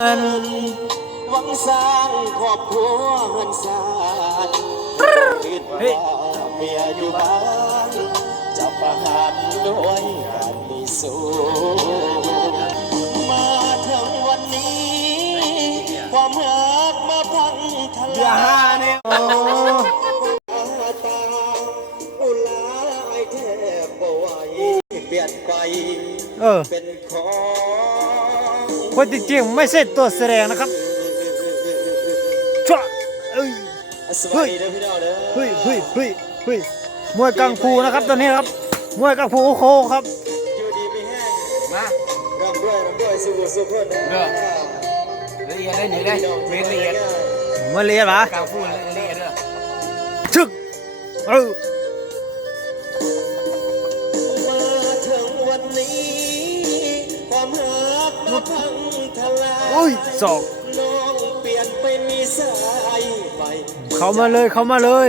นหวังสร้างครอบครัวเงินสางคิดว่าเมียอยู่บ้านจะประหารด้วยการมีสู้มาถึงวันนี้ ความรักมาพังทลายเนี่ยโอ้ตาอุลาไอแทบบ่ไหวเปลี่ยนไปเออเป็นของ คนจริงๆไม่ใช่ตัวแสดงนะครับชั่วเอ้ยสวัสดีเด้อพี่น้องเด้อเฮ้ยเฮ้ยเฮ้ยเฮ้ยมวยกังฟูนะครับตอนนี้ครับมวยกังฟูโคครับอยู่ดีไม่แห้งมาร่ำรวยร่ำรวยสุขสุขคนนะเด้อละเอียดได้หนีได้เมตรละเอียดมาเรียนปะกลางพูดละเอียดเด้อชึกเออมาถึงวันนี้ความรักมา พังทลายอุ้ยศอกน้องเปลี่ยนไปมีสายใหม่เข้ามาเลยเข้ามาเลย